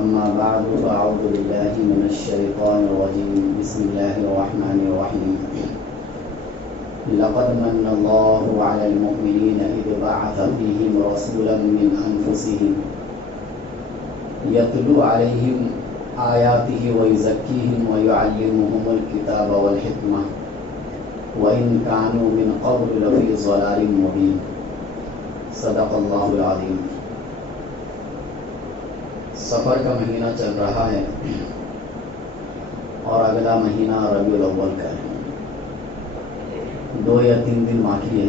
أما بعد فأعوذ بالله من الشيطان الرجيم بسم الله الرحمن الرحيم لقد من الله على المؤمنين إذ بعث فيهم رسولا من أنفسهم يتلو عليهم آياته ويزكيهم ويعلمهم الكتاب والحكمة وإن كانوا من قبل لفي ضلال مبين صدق الله العظيم۔ سفر کا مہینہ چل رہا ہے اور اگلا مہینہ ربیع الاول کا ہے، 2 یا 3 دن باقی ہے۔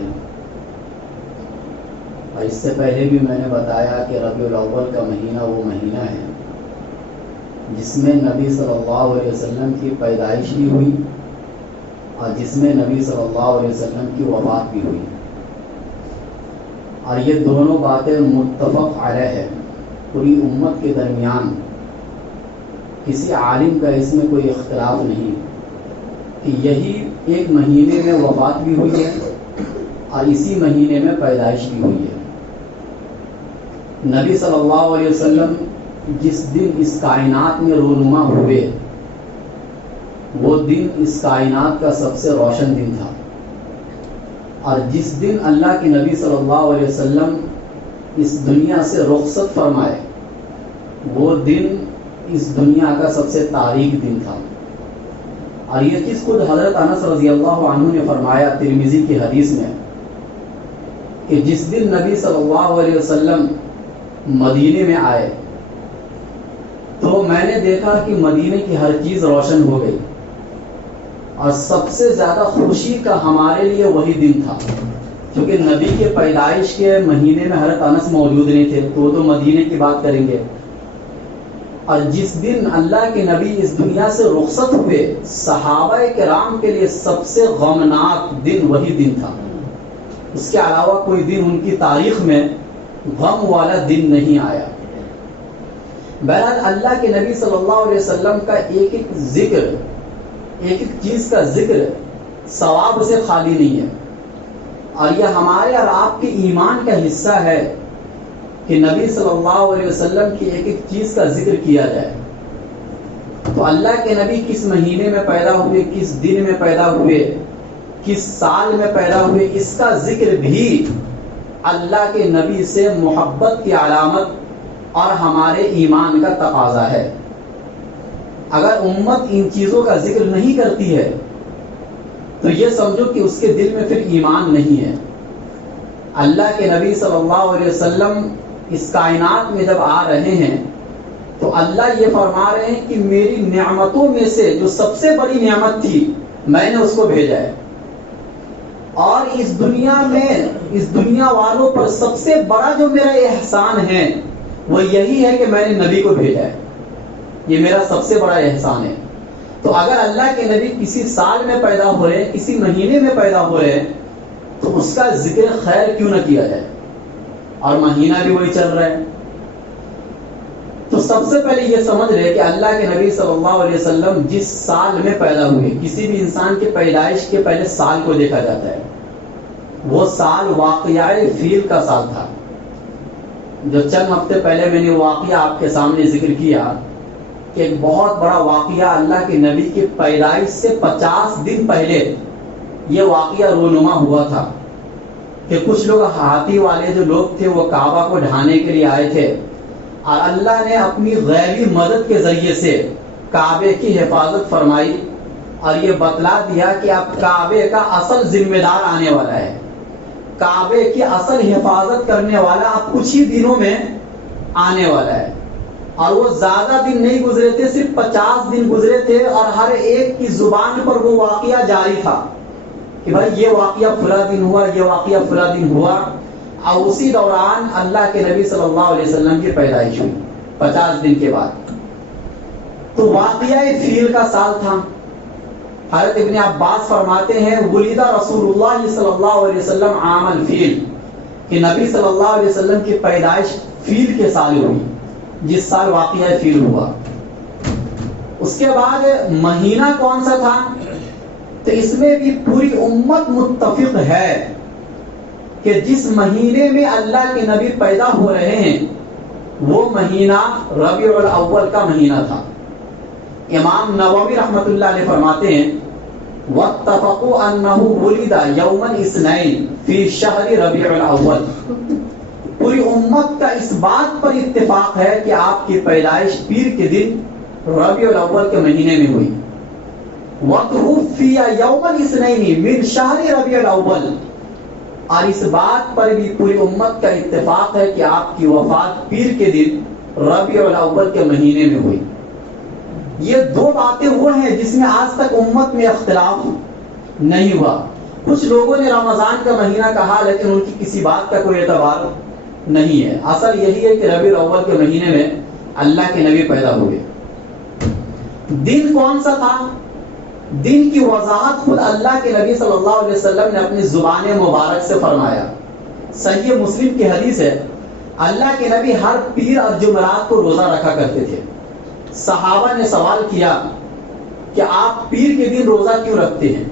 اور اس سے پہلے بھی میں نے بتایا کہ ربیع الاول کا مہینہ وہ مہینہ ہے جس میں نبی صلی اللہ علیہ وسلم کی پیدائش بھی ہوئی اور جس میں نبی صلی اللہ علیہ وسلم کی وفات بھی ہوئی، اور یہ دونوں باتیں متفق علیہ ہے۔ پوری امت کے درمیان کسی عالم کا اس میں کوئی اختلاف نہیں کہ یہی ایک مہینے میں وفات بھی ہوئی ہے اور اسی مہینے میں پیدائش بھی ہوئی ہے۔ نبی صلی اللہ علیہ وسلم جس دن اس کائنات میں رونما ہوئے وہ دن اس کائنات کا سب سے روشن دن تھا، اور جس دن اللہ کے نبی صلی اللہ علیہ وسلم اس دنیا سے رخصت فرمائے وہ دن اس دنیا کا سب سے تاریک دن تھا۔ اور یہ چیز خود حضرت انس رضی اللہ عنہ نے فرمایا ترمذی کی حدیث میں کہ جس دن نبی صلی اللہ علیہ وسلم مدینے میں آئے تو میں نے دیکھا کہ مدینے کی ہر چیز روشن ہو گئی، اور سب سے زیادہ خوشی کا ہمارے لیے وہی دن تھا، کیونکہ نبی کے پیدائش کے مہینے میں حضرت انس موجود نہیں تھے تو وہ تو مدینے کی بات کریں گے۔ اور جس دن اللہ کے نبی اس دنیا سے رخصت ہوئے صحابہ کرام کے لیے سب سے غمناک دن وہی دن تھا، اس کے علاوہ کوئی دن ان کی تاریخ میں غم والا دن نہیں آیا۔ بہرحال اللہ کے نبی صلی اللہ علیہ وسلم کا ایک ایک ذکر، ایک ایک چیز کا ذکر ثواب سے خالی نہیں ہے، اور یہ ہمارے اور آپ کے ایمان کا حصہ ہے کہ نبی صلی اللہ علیہ وسلم کی ایک ایک چیز کا ذکر کیا جائے۔ تو اللہ کے نبی کس مہینے میں پیدا ہوئے، کس دن میں پیدا ہوئے، کس سال میں پیدا ہوئے، اس کا ذکر بھی اللہ کے نبی سے محبت کی علامت اور ہمارے ایمان کا تقاضا ہے۔ اگر امت ان چیزوں کا ذکر نہیں کرتی ہے تو یہ سمجھو کہ اس کے دل میں پھر ایمان نہیں ہے۔ اللہ کے نبی صلی اللہ علیہ وسلم اس کائنات میں جب آ رہے ہیں تو اللہ یہ فرما رہے ہیں کہ میری نعمتوں میں سے جو سب سے بڑی نعمت تھی میں نے اس کو بھیجا ہے، اور اس دنیا میں اس دنیا والوں پر سب سے بڑا جو میرا احسان ہے وہ یہی ہے کہ میں نے نبی کو بھیجا ہے، یہ میرا سب سے بڑا احسان ہے۔ تو اگر اللہ کے نبی کسی سال میں پیدا ہو رہے ہیں، کسی مہینے میں پیدا ہو رہے ہیں تو اس کا ذکر خیر کیوں نہ کیا جائے، اور مہینہ بھی وہی چل رہا ہے۔ تو سب سے پہلے یہ سمجھ رہے کہ اللہ کے نبی صلی اللہ علیہ وسلم جس سال میں پیدا ہوئے، کسی بھی انسان کے پیدائش کے پہلے سال کو دیکھا جاتا ہے، وہ سال واقعہ فیل کا سال تھا۔ جو چند ہفتے پہلے میں نے واقعہ آپ کے سامنے ذکر کیا کہ ایک بہت بڑا واقعہ اللہ کے نبی کی پیدائش سے 50 دن پہلے یہ واقعہ رونما ہوا تھا کہ کچھ لوگ ہاتھی والے جو لوگ تھے وہ کعبہ کو ڈھانے کے لیے آئے تھے، اور اللہ نے اپنی غیبی مدد کے ذریعے سے کعبے کی حفاظت فرمائی اور یہ بتلا دیا کہ اب کعبے کا اصل ذمہ دار آنے والا ہے، کعبے کی اصل حفاظت کرنے والا اب کچھ ہی دنوں میں آنے والا ہے۔ اور وہ زیادہ دن نہیں گزرے تھے، صرف 50 دن گزرے تھے، اور ہر ایک کی زبان پر وہ واقعہ جاری تھا کہ بھائی یہ واقعہ فلاں دن ہوا، یہ واقعہ فلاں دن ہوا، اور اسی دوران اللہ کے نبی صلی اللہ علیہ وسلم کی پیدائش ہوئی 50 دن کے بعد۔ تو واقعہ فیل کا سال تھا۔ حضرت ابن عباس فرماتے ہیں ولد رسول اللہ صلی اللہ علیہ وسلم عام الفیل، کہ نبی صلی اللہ علیہ وسلم کی پیدائش فیل کے سال ہوئی، جس سال واقعہ فیل ہوا۔ اس کے بعد مہینہ کون سا تھا؟ تو اس میں بھی پوری امت متفق ہے کہ جس مہینے میں اللہ کے نبی پیدا ہو رہے ہیں وہ مہینہ ربیع الاول کا مہینہ تھا. امام نووی رحمۃ اللہ علیہ فرماتے ہیں واتفقوا انہ ولد یوم الاثنین فی شہر ربیع الاول. پوری امت کا اس بات پر اتفاق ہے کہ آپ کی پیدائش پیر کے دن ربیع الاول کے مہینے میں ہوئی. وتوفی یوم الاثنین من شہر ربیع الاول. اور اس بات پر بھی پوری امت کا اتفاق ہے کہ آپ کی وفات پیر کے دن ربیع الاول کے مہینے میں ہوئی. یہ دو باتیں وہ ہیں جس میں آج تک امت میں اختلاف نہیں ہوا. کچھ لوگوں نے رمضان کا مہینہ کہا لیکن ان کی کسی بات کا کوئی اعتبار نہیں ہے. اصل یہی ہے کہ ربیع الاول کے مہینے میں اللہ کے نبی پیدا ہوئے. دن کون سا تھا؟ دن کی وضاحت خود اللہ کے نبی صلی اللہ علیہ وسلم نے اپنی زبان مبارک سے فرمایا. صحیح مسلم کی حدیث ہے اللہ کے نبی ہر پیر اور جمعرات کو روزہ رکھا کرتے تھے. صحابہ نے سوال کیا کہ آپ پیر کے دن روزہ کیوں رکھتے ہیں؟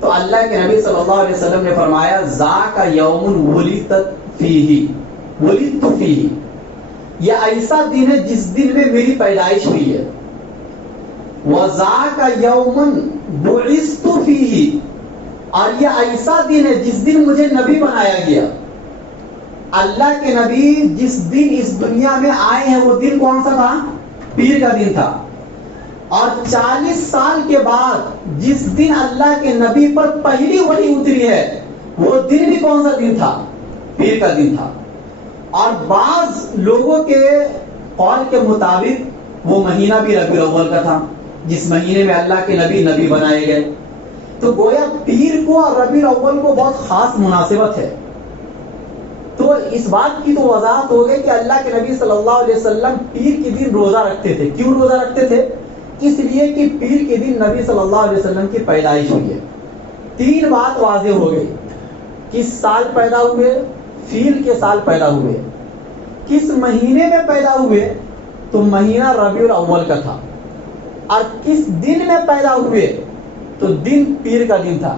تو اللہ کے نبی صلی اللہ علیہ وسلم نے فرمایا ذاک یوم ولدت فیہ. یہ ایسا دن ہے جس دن میں میری پیدائش ہوئی ہے. وذاک یوم بعثت فیہ. اور یہ ایسا دن ہے جس دن مجھے نبی بنایا گیا. اللہ کے نبی جس دن اس دنیا میں آئے ہیں وہ دن کون سا تھا؟ پیر کا دن تھا. اور 40 سال کے بعد جس دن اللہ کے نبی پر پہلی وحی اتری ہے وہ دن بھی کون سا دن تھا؟ پیر کا دن تھا. اور بعض لوگوں کے قول کے مطابق وہ مہینہ بھی ربیع الاول کا تھا جس مہینے میں اللہ کے نبی بنائے گئے. تو گویا پیر کو اور ربیع الاول کو بہت خاص مناسبت ہے. تو اس بات کی تو وضاحت ہو گئی کہ اللہ کے نبی صلی اللہ علیہ وسلم پیر کے دن روزہ رکھتے تھے. کیوں روزہ رکھتے تھے؟ اس لیے کہ پیر کے دن نبی صلی اللہ علیہ وسلم کی پیدائش ہوئی ہے. 3 بات واضح ہو گئی. کس سال پیدا ہوئے؟ فیل کے سال پیدا ہوئے. کس مہینے میں پیدا ہوئے؟ تو مہینہ ربیع الاول کا تھا. اور کس دن میں پیدا ہوئے؟ تو دن پیر کا دن تھا.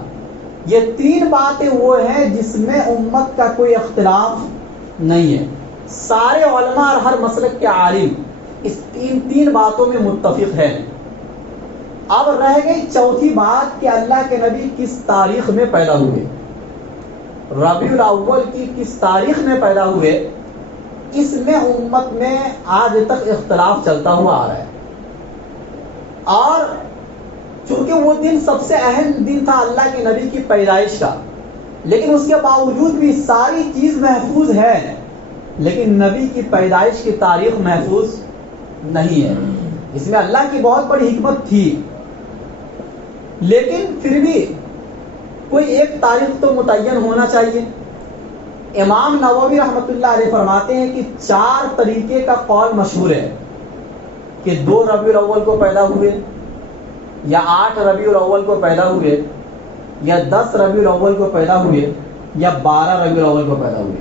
یہ 3 باتیں وہ ہیں جس میں امت کا کوئی اختلاف نہیں ہے. سارے علماء اور ہر مسلک کے عالم اس تین باتوں میں متفق ہیں. اب رہ گئی چوتھی بات کہ اللہ کے نبی کس تاریخ میں پیدا ہوئے. ربیع الاول کی کس تاریخ میں پیدا ہوئے اس میں امت میں آج تک اختلاف چلتا ہوا آ رہا ہے. اور چونکہ وہ دن سب سے اہم دن تھا اللہ کے نبی کی پیدائش کا، لیکن اس کے باوجود بھی ساری چیز محفوظ ہے لیکن نبی کی پیدائش کی تاریخ محفوظ نہیں ہے. اس میں اللہ کی بہت بڑی حکمت تھی لیکن پھر بھی کوئی ایک تاریخ تو متعین ہونا چاہیے. امام نووی رحمۃ اللہ علیہ فرماتے ہیں کہ 4 طریقے کا قول مشہور ہے کہ 2 ربیع الاول کو پیدا ہوئے یا 8 ربیع الاول کو پیدا ہوئے یا 10 ربیع الاول کو پیدا ہوئے یا 12 ربیع الاول کو پیدا ہوئے.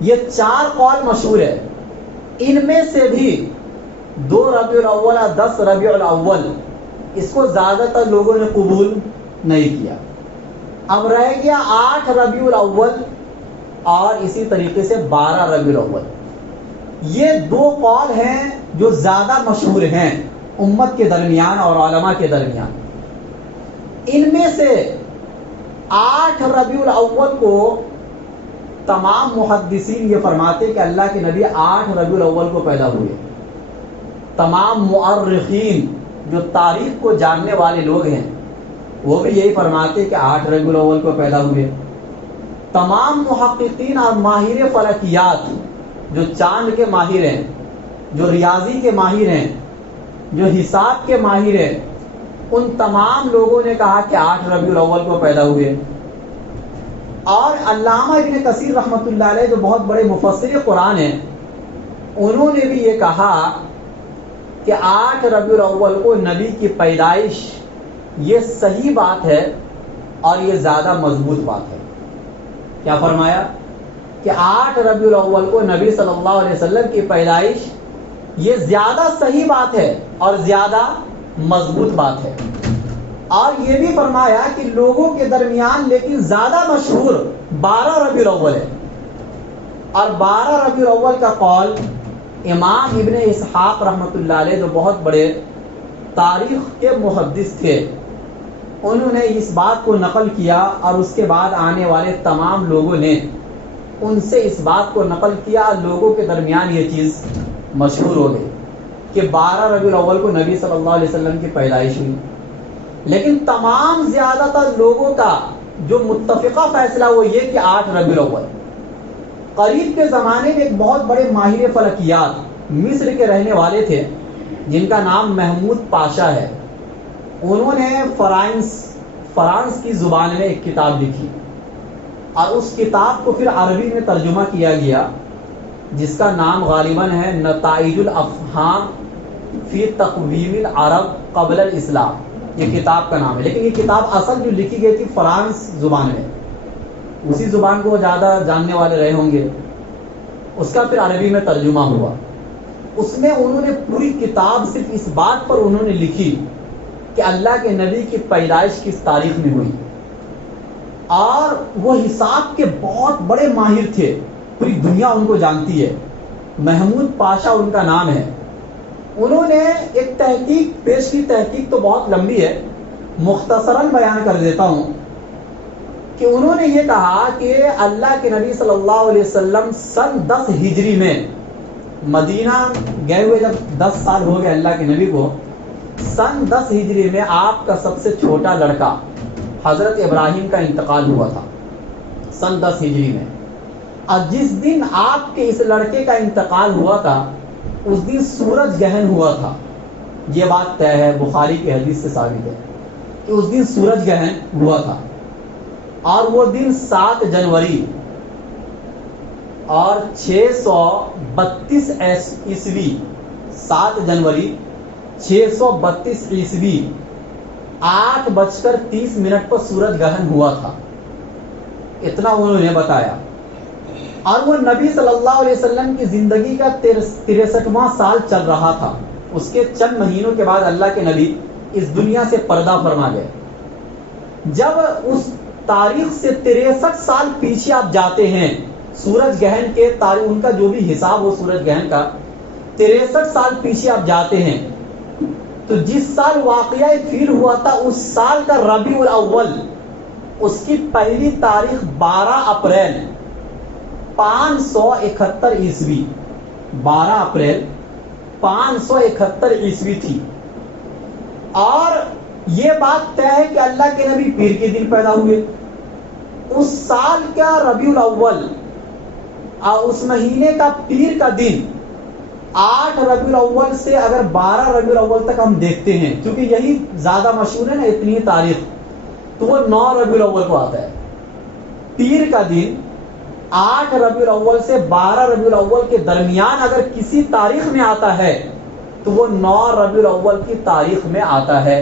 یہ 4 قول مشہور ہے. ان میں سے بھی 2 ربیع الاول اور 10 ربیع الاول اس کو زیادہ تر لوگوں نے قبول نہیں کیا. اب رہ گیا 8 ربیع الاول اور اسی طریقے سے 12 ربیع الاول. یہ 2 قول ہیں جو زیادہ مشہور ہیں امت کے درمیان اور علماء کے درمیان. ان میں سے 8 ربیع الاول کو تمام محدثین یہ فرماتے کہ اللہ کے نبی 8 ربیع الاول کو پیدا ہوئے. تمام مؤرخین جو تاریخ کو جاننے والے لوگ ہیں وہ بھی یہی فرماتے کہ 8 ربیع الاول کو پیدا ہوئے. تمام محققین اور ماہر فلکیات جو چاند کے ماہر ہیں، جو ریاضی کے ماہر ہیں، جو حساب کے ماہر ہیں، ان تمام لوگوں نے کہا کہ 8 ربیع الاول کو پیدا ہوئے. اور علامہ ابن کثیر رحمۃ اللہ علیہ جو بہت بڑے مفسر قرآن ہیں انہوں نے بھی یہ کہا کہ 8 ربیع الاول کو نبی کی پیدائش یہ صحیح بات ہے اور یہ زیادہ مضبوط بات ہے. کیا فرمایا کہ 8 ربیع الاول کو نبی صلی اللہ علیہ وسلم کی پیدائش یہ زیادہ صحیح بات ہے اور زیادہ مضبوط بات ہے. اور یہ بھی فرمایا کہ لوگوں کے درمیان لیکن زیادہ مشہور 12 ربیع الاول ہے. اور 12 ربیع الاول کا قول امام ابن اسحاق رحمۃ اللہ علیہ جو بہت بڑے تاریخ کے محدث تھے، انہوں نے اس بات کو نقل کیا اور اس کے بعد آنے والے تمام لوگوں نے ان سے اس بات کو نقل کیا، لوگوں کے درمیان یہ چیز مشہور ہو گئی کہ 12 ربیع الاول کو نبی صلی اللہ علیہ وسلم کی پیدائش ہوئی۔ لیکن تمام زیادہ تر لوگوں کا جو متفقہ فیصلہ وہ یہ کہ 8 ربیع الاول۔ قریب کے زمانے میں ایک بہت بڑے ماہر فلکیات مصر کے رہنے والے تھے جن کا نام محمود پاشا ہے، انہوں نے فرانس کی زبان میں ایک کتاب لکھی اور اس کتاب کو پھر عربی میں ترجمہ کیا گیا، جس کا نام غالباً ہے نتائج الافہام فی تقویم العرب قبل الاسلام۔ یہ کتاب کا نام ہے، لیکن یہ کتاب اصل جو لکھی گئی تھی فرانس زبان میں، اسی زبان کو زیادہ جاننے والے رہے ہوں گے، اس کا پھر عربی میں ترجمہ ہوا۔ اس میں انہوں نے پوری کتاب صرف اس بات پر انہوں نے لکھی کہ اللہ کے نبی کی پیدائش کس تاریخ میں ہوئی، اور وہ حساب کے بہت بڑے ماہر تھے، پوری دنیا ان کو جانتی ہے، محمود پاشا ان کا نام ہے۔ انہوں نے ایک تحقیق پیش کی، تحقیق تو بہت لمبی ہے، مختصراً بیان کر دیتا ہوں کہ انہوں نے یہ کہا کہ اللہ کے نبی صلی اللہ علیہ وسلم سن 10 ہجری میں مدینہ گئے ہوئے جب 10 سال ہو گئے اللہ کے نبی کو، سن 10 ہجری میں آپ کا سب سے چھوٹا لڑکا حضرت ابراہیم کا انتقال ہوا تھا، سن 10 ہجری میں۔ اور جس دن آپ کے اس لڑکے کا انتقال ہوا تھا اس دن سورج گہن ہوا تھا، یہ بات طے ہے، بخاری کی حدیث سے ثابت ہے کہ اس دن سورج گہن ہوا تھا، اور وہ دن 7 جنوری اور 632 عیسوی، 7 جنوری 632 عیسوی 8:30 پر سورج گہن ہوا تھا، اتنا انہوں نے بتایا۔ اور وہ نبی صلی اللہ علیہ وسلم کی زندگی کا 63واں سال چل رہا تھا، اس کے چند مہینوں کے بعد اللہ کے نبی اس دنیا سے پردہ فرما گئے۔ جب اس تاریخ سے 63 سال پیچھے آپ جاتے ہیں، سورج گہن کے تاریخ ان کا جو بھی حساب ہو سورج گہن کا، 63 سال پیچھے آپ جاتے ہیں تو جس سال واقعہ فیل ہوا تھا اس سال کا ربیع الاول، اس کی پہلی تاریخ 12 اپریل 571 عیسوی، 12 اپریل 571 عیسوی تھی۔ اور یہ بات طے ہے کہ اللہ کے نبی پیر کے دن پیدا ہوئے۔ اس سال کا ربیع الاول اور اس مہینے کا پیر کا دن 8 ربیع الاول سے اگر 12 ربیع الاول تک ہم دیکھتے ہیں، کیونکہ یہی زیادہ مشہور ہے نا اتنی تاریخ، تو وہ 9 ربیع الاول کو آتا ہے۔ پیر کا دن 8 ربیع الاول سے 12 ربیع الاول کے درمیان اگر کسی تاریخ میں آتا ہے تو وہ 9 ربیع الاول کی تاریخ میں آتا ہے۔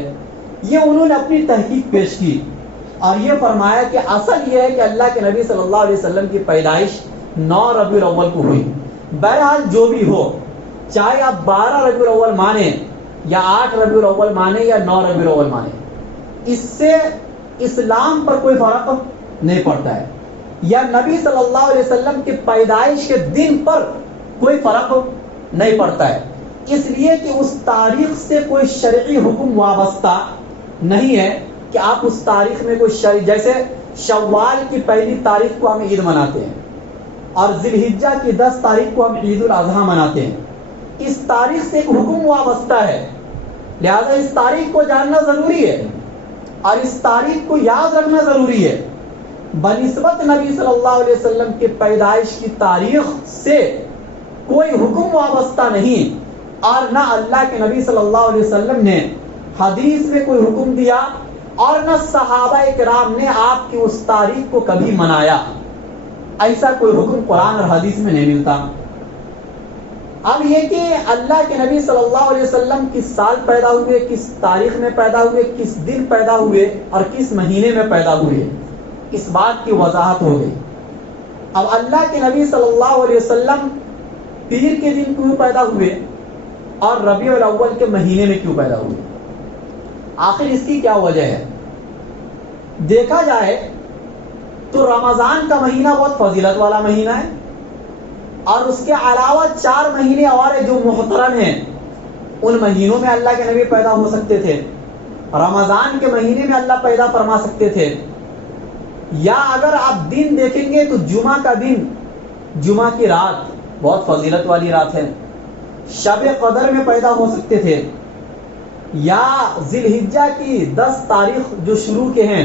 یہ انہوں نے اپنی تحقیق پیش کی اور یہ فرمایا کہ اصل یہ ہے کہ اللہ کے نبی صلی اللہ علیہ وسلم کی پیدائش 9 ربیع الاول کو ہوئی۔ بہرحال جو بھی ہو، چاہے آپ 12 ربیع الاول مانیں یا 8 ربیع الاول مانیں یا 9 ربیع الاول مانیں، اس سے اسلام پر کوئی فرق نہیں پڑتا ہے، یا نبی صلی اللہ علیہ وسلم کی پیدائش کے دن پر کوئی فرق نہیں پڑتا ہے، اس لیے کہ اس تاریخ سے کوئی شرعی حکم وابستہ نہیں ہے کہ آپ اس تاریخ میں کوئی شرعی، جیسے شوال کی پہلی تاریخ کو ہم عید مناتے ہیں اور ذی الحجہ کی 10 تاریخ کو ہم عید الاضحیٰ مناتے ہیں، اس تاریخ سے ایک حکم وابستہ ہے، لہذا اس تاریخ کو جاننا ضروری ہے اور اس تاریخ کو یاد رکھنا ضروری ہے۔ بنسبت نبی صلی اللہ علیہ وسلم کی پیدائش کی تاریخ سے کوئی حکم وابستہ نہیں، اور نہ اللہ کے نبی صلی اللہ علیہ وسلم نے حدیث میں کوئی حکم دیا اور نہ صحابہ کرام نے آپ کی اس تاریخ کو کبھی منایا، ایسا کوئی حکم قرآن اور حدیث میں نہیں ملتا۔ اب یہ کہ اللہ کے نبی صلی اللہ علیہ وسلم کس سال پیدا ہوئے، کس تاریخ میں پیدا ہوئے، کس دن پیدا ہوئے اور کس مہینے میں پیدا ہوئے، اس بات کی وضاحت ہو گئی۔ اب اللہ کے نبی صلی اللہ علیہ وسلم پیر کے دن کیوں پیدا ہوئے اور ربیع الاول کے مہینے میں کیوں پیدا ہوئے، آخر اس کی کیا وجہ ہے؟ دیکھا جائے تو رمضان کا مہینہ بہت فضیلت والا مہینہ ہے، اور اس کے علاوہ 4 مہینے اور ہیں جو محترم ہیں، ان مہینوں میں اللہ کے نبی پیدا ہو سکتے تھے، رمضان کے مہینے میں اللہ پیدا فرما سکتے تھے، یا اگر آپ دن دیکھیں گے تو جمعہ کا دن، جمعہ کی رات بہت فضیلت والی رات ہے، شب قدر میں پیدا ہو سکتے تھے، یا ذی الحجہ کی 10 تاریخ جو شروع کے ہیں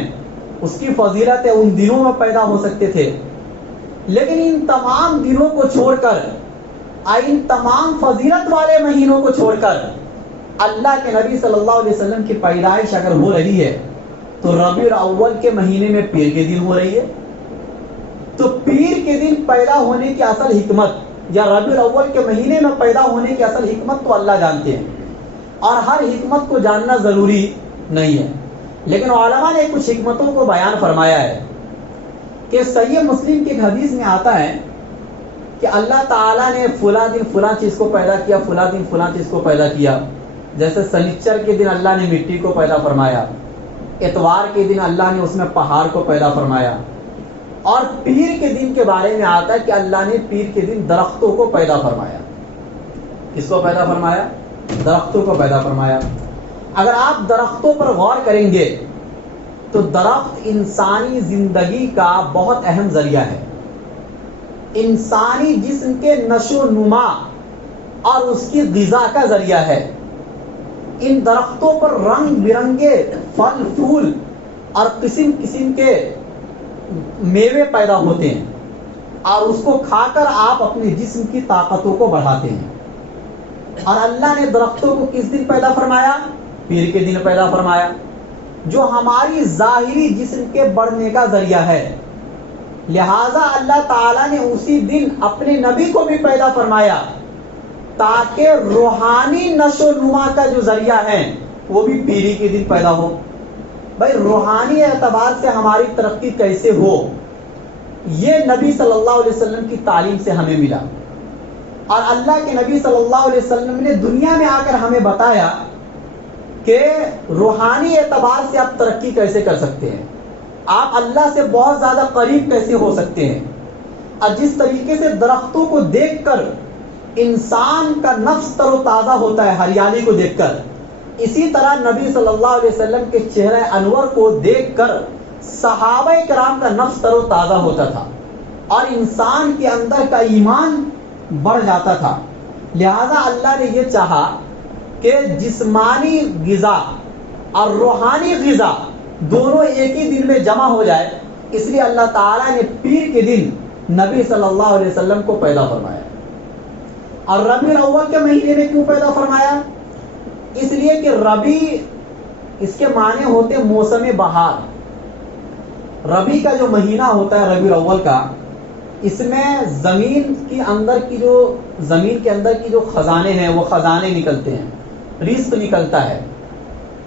اس کی فضیلت ہے، ان دنوں میں پیدا ہو سکتے تھے۔ لیکن ان تمام دنوں کو چھوڑ کر، ان تمام فضیلت والے مہینوں کو چھوڑ کر اللہ کے نبی صلی اللہ علیہ وسلم کی پیدائش اگر ہو رہی ہے تو ربیع الاول کے مہینے میں پیر کے دن ہو رہی ہے۔ تو پیر کے دن پیدا ہونے کی اصل حکمت، یا ربیع الاول کے مہینے میں پیدا ہونے کی اصل حکمت تو اللہ جانتے ہیں، اور ہر حکمت کو جاننا ضروری نہیں ہے، لیکن علماء نے کچھ حکمتوں کو بیان فرمایا ہے کہ صحیح مسلم کی ایک حدیث میں آتا ہے کہ اللہ تعالیٰ نے فلاں دن فلاں چیز کو پیدا کیا، فلاں دن فلاں چیز کو پیدا کیا۔ جیسے سنیچر کے دن اللہ نے مٹی کو پیدا فرمایا، اتوار کے دن اللہ نے اس میں پہاڑ کو پیدا فرمایا، اور پیر کے دن کے بارے میں آتا ہے کہ اللہ نے پیر کے دن درختوں کو پیدا فرمایا۔ کس کو پیدا فرمایا؟ درختوں کو پیدا فرمایا۔ اگر آپ درختوں پر غور کریں گے تو درخت انسانی زندگی کا بہت اہم ذریعہ ہے، انسانی جسم کے نشو و نما اور اس کی غذا کا ذریعہ ہے۔ ان درختوں پر رنگ برنگے پھل پھول اور قسم قسم کے میوے پیدا ہوتے ہیں، اور اس کو کھا کر آپ اپنے جسم کی طاقتوں کو بڑھاتے ہیں۔ اور اللہ نے درختوں کو کس دن پیدا فرمایا؟ پیر کے دن پیدا فرمایا، جو ہماری ظاہری جسم کے بڑھنے کا ذریعہ ہے۔ لہذا اللہ تعالیٰ نے اسی دن اپنے نبی کو بھی پیدا فرمایا تاکہ روحانی نشو و نما کا جو ذریعہ ہے وہ بھی پیری کے دن پیدا ہو۔ بھائی روحانی اعتبار سے ہماری ترقی کیسے ہو، یہ نبی صلی اللہ علیہ وسلم کی تعلیم سے ہمیں ملا، اور اللہ کے نبی صلی اللہ علیہ وسلم نے دنیا میں آ کر ہمیں بتایا کہ روحانی اعتبار سے آپ ترقی کیسے کر سکتے ہیں، آپ اللہ سے بہت زیادہ قریب کیسے ہو سکتے ہیں۔ اور جس طریقے سے درختوں کو دیکھ کر انسان کا نفس تر و تازہ ہوتا ہے ہریالی کو دیکھ کر، اسی طرح نبی صلی اللہ علیہ وسلم کے چہرہ انور کو دیکھ کر صحابہ کرام کا نفس تر و تازہ ہوتا تھا، اور انسان کے اندر کا ایمان بڑھ جاتا تھا۔ لہذا اللہ نے یہ چاہا کہ جسمانی غذا اور روحانی غذا دونوں ایک ہی دن میں جمع ہو جائے، اس لیے اللہ تعالیٰ نے پیر کے دن نبی صلی اللہ علیہ وسلم کو پیدا فرمایا۔ اور ربیع الاول کے مہینے میں کیوں پیدا فرمایا؟ اس لیے کہ ربیع اس کے معنی ہوتے موسم بہار۔ ربیع کا جو مہینہ ہوتا ہے ربیع الاول کا، اس میں زمین کے اندر کی جو خزانے ہیں وہ خزانے نکلتے ہیں، رزق نکلتا ہے،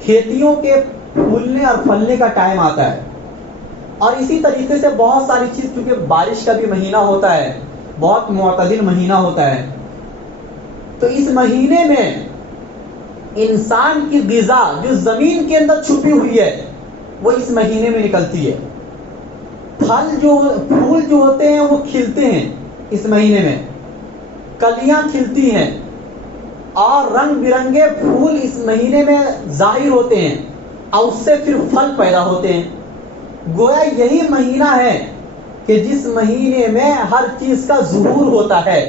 کھیتیوں کے پھولنے اور پھلنے کا ٹائم آتا ہے۔ اور اسی طریقے سے بہت ساری چیز، کیونکہ بارش کا بھی مہینہ ہوتا ہے، بہت معتدل مہینہ ہوتا ہے، تو اس مہینے میں انسان کی غذا جو زمین کے اندر چھپی ہوئی ہے وہ اس مہینے میں نکلتی ہے۔ پھول جو ہوتے ہیں وہ کھلتے ہیں اس مہینے میں، کلیاں کھلتی ہیں، اور رنگ برنگے پھول اس مہینے میں ظاہر ہوتے ہیں، اور اس سے پھر پھل پیدا ہوتے ہیں۔ گویا یہی مہینہ ہے کہ جس مہینے میں ہر چیز کا ظہور ہوتا ہے۔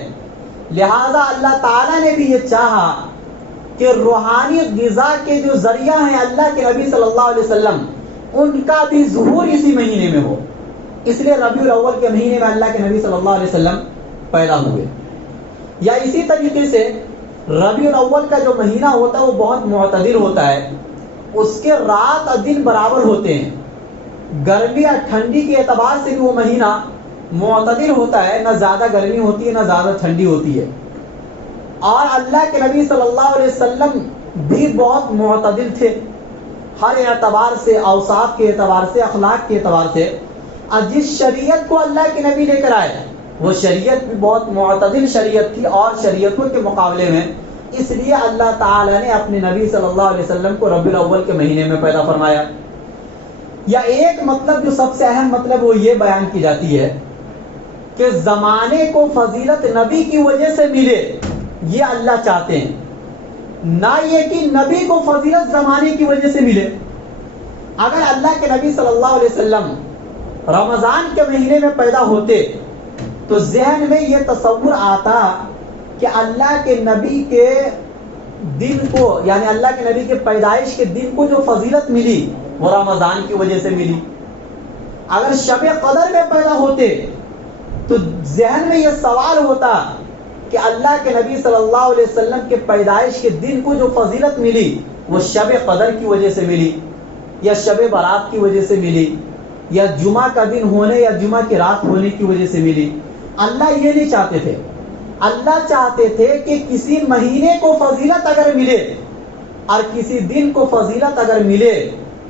لہذا اللہ تعالیٰ نے بھی یہ چاہا کہ روحانی غذا کے جو ذریعہ ہیں اللہ کے نبی صلی اللہ علیہ وسلم، ان کا بھی ظہور اسی مہینے میں ہو، اس لیے ربیع الاول کے مہینے میں اللہ کے نبی صلی اللہ علیہ وسلم پیدا ہوئے۔ یا اسی طریقے سے ربیع الاول کا جو مہینہ ہوتا ہے وہ بہت معتدل ہوتا ہے، اس کے رات اور دن برابر ہوتے ہیں، گرمی اور ٹھنڈی کے اعتبار سے بھی وہ مہینہ معتدل ہوتا ہے، نہ زیادہ گرمی ہوتی ہے نہ زیادہ ٹھنڈی ہوتی ہے۔ اور اللہ کے نبی صلی اللہ علیہ وسلم بھی بہت معتدل تھے ہر اعتبار سے، اوصاف کے اعتبار سے، اخلاق کے اعتبار سے، اور جس شریعت کو اللہ کے نبی لے کر آئے وہ شریعت بھی بہت معتدل شریعت تھی اور شریعتوں کے مقابلے میں، اس لیے اللہ تعالیٰ نے اپنے نبی صلی اللہ علیہ وسلم کو ربیع الاول کے مہینے میں پیدا فرمایا۔ یا ایک مطلب جو سب سے اہم مطلب وہ یہ بیان کی جاتی ہے کہ زمانے کو فضیلت نبی کی وجہ سے ملے، یہ اللہ چاہتے ہیں، نہ یہ کہ نبی کو فضیلت زمانے کی وجہ سے ملے۔ اگر اللہ کے نبی صلی اللہ علیہ وسلم رمضان کے مہینے میں پیدا ہوتے تو ذہن میں یہ تصور آتا کہ اللہ کے نبی کے دن کو، یعنی اللہ کے نبی کے پیدائش کے دن کو جو فضیلت ملی وہ رمضان کی وجہ سے ملی۔ اگر شب قدر میں پیدا ہوتے تو ذہن میں یہ سوال ہوتا کہ اللہ کے نبی صلی اللہ علیہ وسلم کے پیدائش کے دن کو جو فضیلت ملی وہ شب قدر کی وجہ سے ملی، یا شب برات کی وجہ سے ملی، یا جمعہ کا دن ہونے یا جمعہ کی رات ہونے کی وجہ سے ملی۔ اللہ یہ نہیں چاہتے تھے، اللہ چاہتے تھے کہ کسی مہینے کو فضیلت اگر ملے اور کسی دن کو فضیلت اگر ملے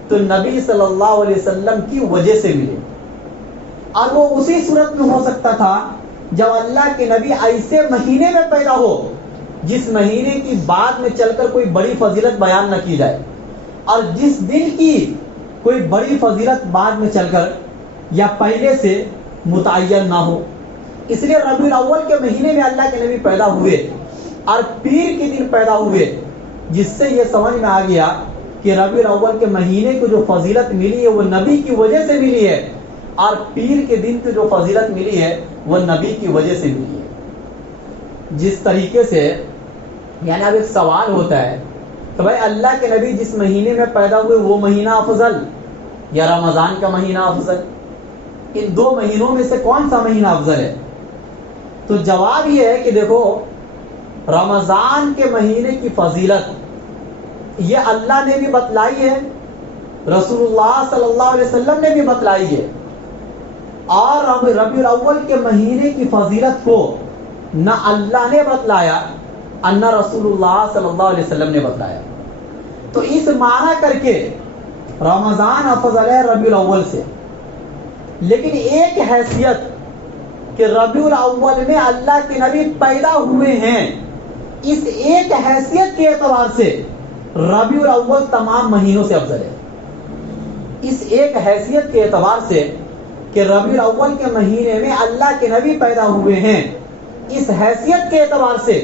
تو نبی صلی اللہ علیہ وسلم کی وجہ سے ملے، اور وہ اسی صورت میں ہو سکتا تھا جب اللہ کے نبی ایسے مہینے میں پیدا ہو جس مہینے کی بعد میں چل کر کوئی بڑی فضیلت بیان نہ کی جائے، اور جس دن کی کوئی بڑی فضیلت بعد میں چل کر یا پہلے سے متعین نہ ہو۔ اس لیے ربیع الاول کے مہینے میں اللہ کے نبی پیدا ہوئے اور پیر کے دن پیدا ہوئے، جس سے یہ سمجھ میں آ گیا کہ ربیع الاول کے مہینے کو جو فضیلت ملی ہے وہ نبی کی وجہ سے ملی ہے، اور پیر کے دن کی جو فضیلت ملی ہے وہ نبی کی وجہ سے ملی ہے۔ جس طریقے سے یعنی اب ایک سوال ہوتا ہے تو بھائی اللہ کے نبی جس مہینے میں پیدا ہوئے وہ مہینہ افضل یا رمضان کا مہینہ افضل؟ ان دو مہینوں میں سے کون سا مہینہ افضل ہے؟ تو جواب یہ ہے کہ دیکھو، رمضان کے مہینے کی فضیلت یہ اللہ نے بھی بتلائی ہے، رسول اللہ صلی اللہ علیہ وسلم نے بھی بتلائی ہے، اور ربیع الاول کے مہینے کی فضیلت کو نہ اللہ نے بتلایا اور نہ رسول اللہ صلی اللہ علیہ وسلم نے بتلایا۔ تو اس معنی کر کے رمضان افضل ہے ربیع الاول سے، لیکن ایک حیثیت کہ ربیع الاول میں اللہ کے نبی پیدا ہوئے ہیں، اس ایک حیثیت کے اعتبار سے ربیع الاول تمام مہینوں سے افضل ہے۔ اس ایک حیثیت کے اعتبار سے کہ ربیع الاول کے مہینے میں اللہ کے نبی پیدا ہوئے ہیں، اس حیثیت کے اعتبار سے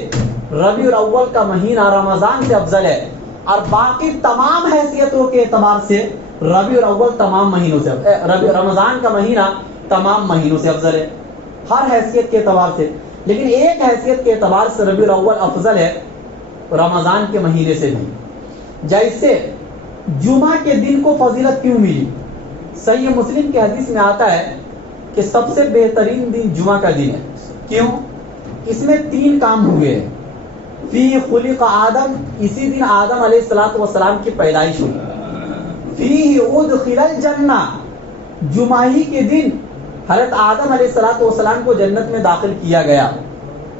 ربیع الاول کا مہینہ رمضان سے افضل ہے، اور باقی تمام حیثیتوں کے اعتبار سے ربیع الاول تمام مہینوں سے رمضان کا مہینہ تمام مہینوں سے افضل ہے، ہر حیثیت کے اعتبار سے۔ لیکن ایک حیثیت کے اعتبار سے ربیع الاول افضل ہے رمضان کے مہینے سے بھی۔ جیسے جمعہ کے دن کو فضیلت کیوں ملی؟ صحیح مسلم کی حدیث میں آتا ہے کہ سب سے بہترین دن جمعہ کا دن ہے۔ کیوں؟ اس میں 3 کام ہوئے ہیں۔ فی خلق آدم، اسی دن آدم علیہ السلام کی پیدائش ہوئی۔ فیہ ادخل الجنہ، جمعہ ہی کے دن حضرت آدم علیہ السلام کو جنت میں داخل کیا گیا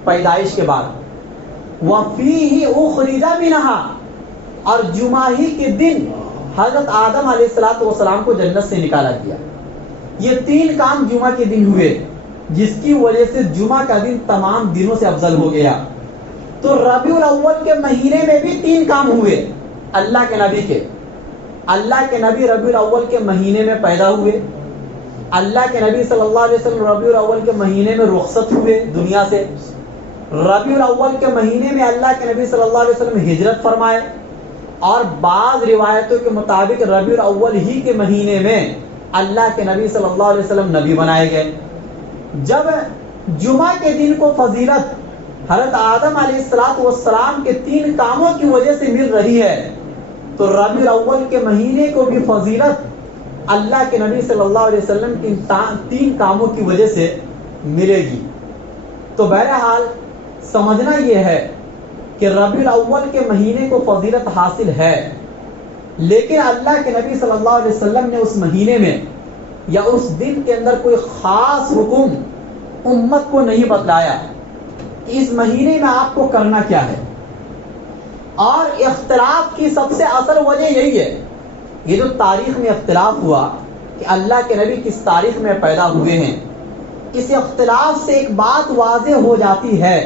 پیدائش کے بعد۔ وفیہ اخرج منہا، اور جمعہ ہی کے دن حضرت آدم علیہ السلام کو جنت سے نکالا گیا۔ یہ 3 کام جمعہ کے دن ہوئے، جس کی وجہ سے جمعہ کا دن تمام دنوں سے افضل ہو گیا۔ تو ربیع الاول کے مہینے میں بھی 3 کام ہوئے اللہ کے نبی کے۔ اللہ کے نبی ربیع الاول کے مہینے میں پیدا ہوئے، اللہ کے نبی صلی اللہ علیہ وسلم ربیع الاول کے مہینے میں رخصت ہوئے دنیا سے، ربیع الاول کے مہینے میں اللہ کے نبی صلی اللہ علیہ وسلم ہجرت فرمائے، اور بعض روایتوں کے مطابق ربیع الاول ہی کے مہینے میں اللہ کے نبی صلی اللہ علیہ وسلم نبی بنائے گئے۔ جب جمعہ کے دن کو فضیلت حضرت آدم علیہ السلام کے 3 کاموں کی وجہ سے مل رہی ہے، تو ربیع الاول کے مہینے کو بھی فضیلت اللہ کے نبی صلی اللہ علیہ وسلم کی 3 کاموں کی وجہ سے ملے گی۔ تو بہرحال سمجھنا یہ ہے کہ ربیع الاول کے مہینے کو فضیلت حاصل ہے، لیکن اللہ کے نبی صلی اللہ علیہ وسلم نے اس مہینے میں یا اس دن کے اندر کوئی خاص حکم امت کو نہیں بتلایا کہ اس مہینے میں آپ کو کرنا کیا ہے۔ اور اختلاف کی سب سے اصل وجہ یہی ہے، یہ جو تاریخ میں اختلاف ہوا کہ اللہ کے نبی کس تاریخ میں پیدا ہوئے ہیں، اس اختلاف سے ایک بات واضح ہو جاتی ہے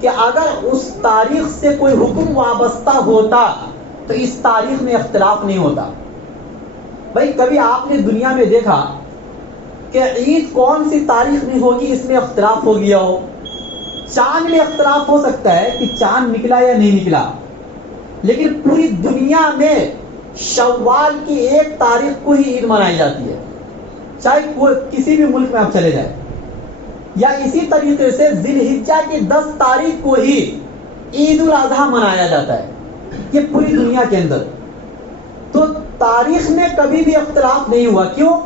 کہ اگر اس تاریخ سے کوئی حکم وابستہ ہوتا تو اس تاریخ میں اختلاف نہیں ہوتا۔ بھائی کبھی آپ نے دنیا میں دیکھا کہ عید کون سی تاریخ میں ہوگی اس میں اختلاف ہو گیا ہو. چاند میں اختلاف ہو سکتا ہے کہ چاند نکلا یا نہیں نکلا، لیکن پوری دنیا میں شوال کی 1 تاریخ کو ہی عید منائی جاتی ہے، چاہے کوئی کسی بھی ملک میں آپ چلے جائیں. یا اسی طریقے سے ذی الحجہ کی 10 تاریخ کو ہی عید الاضحیٰ منایا جاتا ہے، یہ پوری دنیا کے اندر. تو تاریخ میں کبھی بھی اختلاف نہیں ہوا. کیوں؟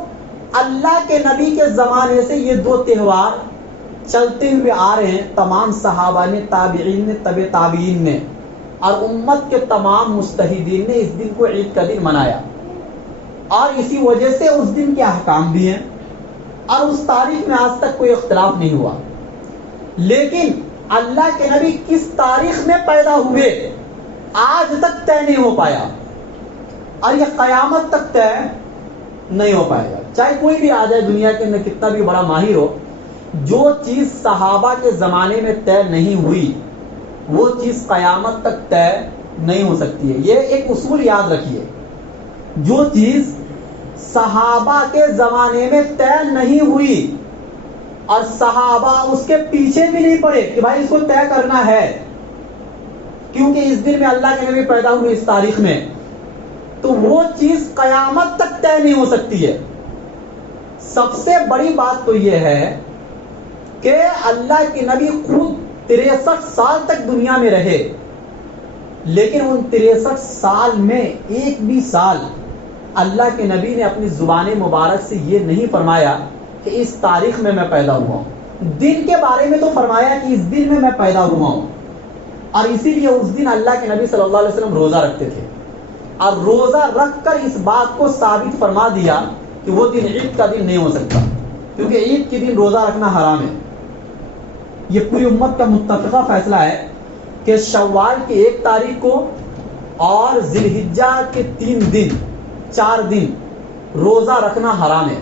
اللہ کے نبی کے زمانے سے یہ 2 تہوار چلتے ہوئے آ رہے ہیں. تمام صحابہ نے، تابعین نے، تبع تابعین نے اور امت کے تمام مجتہدین نے اس دن کو عید کا دن منایا، اور اسی وجہ سے اس دن کے احکام بھی ہیں، اور اس تاریخ میں آج تک کوئی اختلاف نہیں ہوا. لیکن اللہ کے نبی کس تاریخ میں پیدا ہوئے آج تک طے نہیں ہو پایا، اور یہ قیامت تک طے نہیں ہو پائے گا. چاہے کوئی بھی آ جائے دنیا کے اندر، کتنا بھی بڑا ماہر ہو، جو چیز صحابہ کے زمانے میں طے نہیں ہوئی وہ چیز قیامت تک طے نہیں ہو سکتی ہے. یہ ایک اصول یاد رکھیے، جو چیز صحابہ کے زمانے میں طے نہیں ہوئی اور صحابہ اس کے پیچھے بھی نہیں پڑے کہ بھائی اس کو طے کرنا ہے کیونکہ اس دن میں اللہ کے نبی پیدا ہوئے اس تاریخ میں، تو وہ چیز قیامت تک طے نہیں ہو سکتی ہے. سب سے بڑی بات تو یہ ہے کہ اللہ کے نبی خود 63 سال تک دنیا میں رہے، لیکن ان 63 سال میں ایک بھی سال اللہ کے نبی نے اپنی زبان مبارک سے یہ نہیں فرمایا کہ اس تاریخ میں میں پیدا ہوا ہوں. دن کے بارے میں تو فرمایا کہ اس دن میں پیدا ہوا ہوں، اور اسی لیے اس دن اللہ کے نبی صلی اللہ علیہ وسلم روزہ رکھتے تھے، اور روزہ رکھ کر اس بات کو ثابت فرما دیا کہ وہ دن عید کا دن نہیں ہو سکتا، کیونکہ عید کے دن روزہ رکھنا حرام ہے. یہ پوری امت کا متفقہ فیصلہ ہے کہ شوال کی 1 تاریخ کو اور ذی الحجہ کے 4 دن روزہ رکھنا حرام ہے.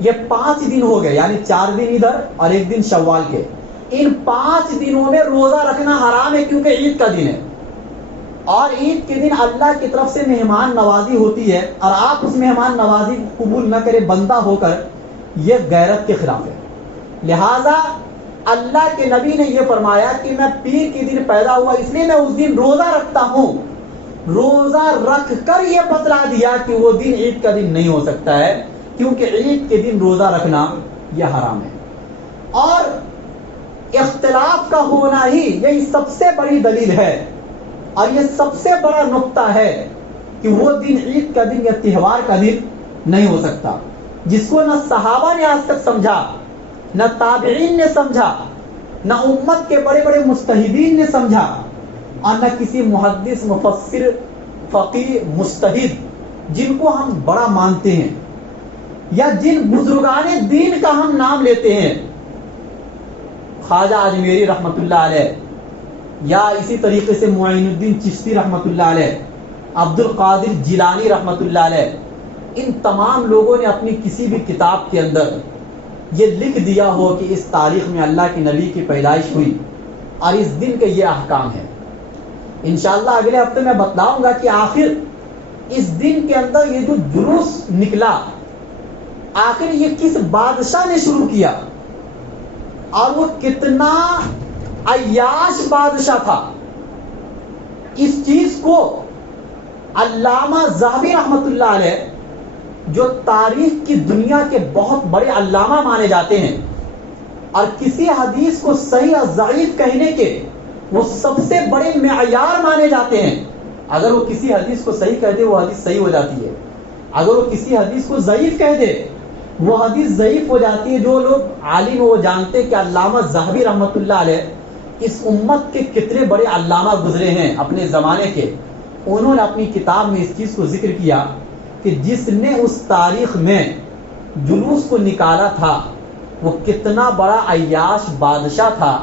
یہ 5 دن ہو گئے، یعنی 4 دن ادھر اور 1 دن شوال کے. ان 5 دنوں میں روزہ رکھنا حرام ہے کیونکہ عید کا دن ہے، اور عید کے دن اللہ کی طرف سے مہمان نوازی ہوتی ہے، اور آپ اس مہمان نوازی کو قبول نہ کرے بندہ ہو کر، یہ غیرت کے خلاف ہے. لہذا اللہ کے نبی نے یہ فرمایا کہ میں پیر کے دن پیدا ہوا اس لیے میں اس دن روزہ رکھتا ہوں. روزہ رکھ کر یہ بتلا دیا کہ وہ دن عید کا دن نہیں ہو سکتا ہے، کیونکہ عید کے دن روزہ رکھنا یہ حرام ہے. اور اختلاف کا ہونا ہی یہی سب سے بڑی دلیل ہے، اور یہ سب سے بڑا نقطہ ہے کہ وہ دن عید کا دن یا تہوار کا دن نہیں ہو سکتا، جس کو نہ صحابہ نے آج تک سمجھا، نہ تابعین نے سمجھا، نہ امت کے بڑے بڑے مجتہدین نے سمجھا، اور نہ کسی محدث، مفسر، فقیہ، مجتہد جن کو ہم بڑا مانتے ہیں یا جن بزرگان دین کا ہم نام لیتے ہیں، خواجہ اجمیری رحمت اللہ علیہ، یا اسی طریقے سے معین الدین چشتی رحمت اللہ علیہ، عبد القادر جیلانی رحمت اللہ علیہ، ان تمام لوگوں نے اپنی کسی بھی کتاب کے اندر یہ لکھ دیا ہو کہ اس تاریخ میں اللہ کے نبی کی پیدائش ہوئی اور اس دن کے یہ احکام ہے. انشاءاللہ اگلے ہفتے میں بتلاؤں گا کہ آخر اس دن کے اندر یہ جو جلوس نکلا، آخر یہ کس بادشاہ نے شروع کیا، اور وہ کتنا عیاش بادشاہ تھا. اس چیز کو علامہ ذہبی رحمت اللہ علیہ، جو تاریخ کی دنیا کے بہت بڑے علامہ مانے جاتے ہیں، اور کسی حدیث کو صحیح اور ضعیف کہنے کے وہ سب سے بڑے معیار مانے جاتے ہیں. اگر وہ کسی حدیث کو صحیح کہہ دے وہ حدیث صحیح ہو جاتی ہے، اگر وہ کسی حدیث کو ضعیف کہہ دے وہ حدیث ضعیف ہو جاتی ہے. جو لوگ عالم وہ جانتے کہ علامہ ذہبی رحمت اللہ علیہ اس امت کے کتنے بڑے علامہ گزرے ہیں اپنے زمانے کے، انہوں نے اپنی کتاب میں اس چیز کو ذکر کیا کہ جس نے اس تاریخ میں جلوس کو نکالا تھا وہ کتنا بڑا عیاش بادشاہ تھا،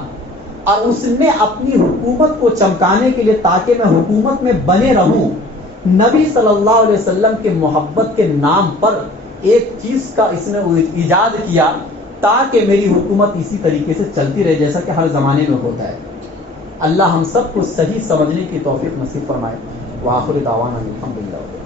اور اس نے اپنی حکومت کو چمکانے کے لیے تاکہ میں حکومت میں بنے رہوں، نبی صلی اللہ علیہ وسلم کے محبت کے نام پر ایک چیز کا اس نے ایجاد کیا تاکہ میری حکومت اسی طریقے سے چلتی رہے جیسا کہ ہر زمانے میں ہوتا ہے. اللہ ہم سب کو صحیح سمجھنے کی توفیق نصیب فرمائے. وآخر دعوانا الحمدللہ.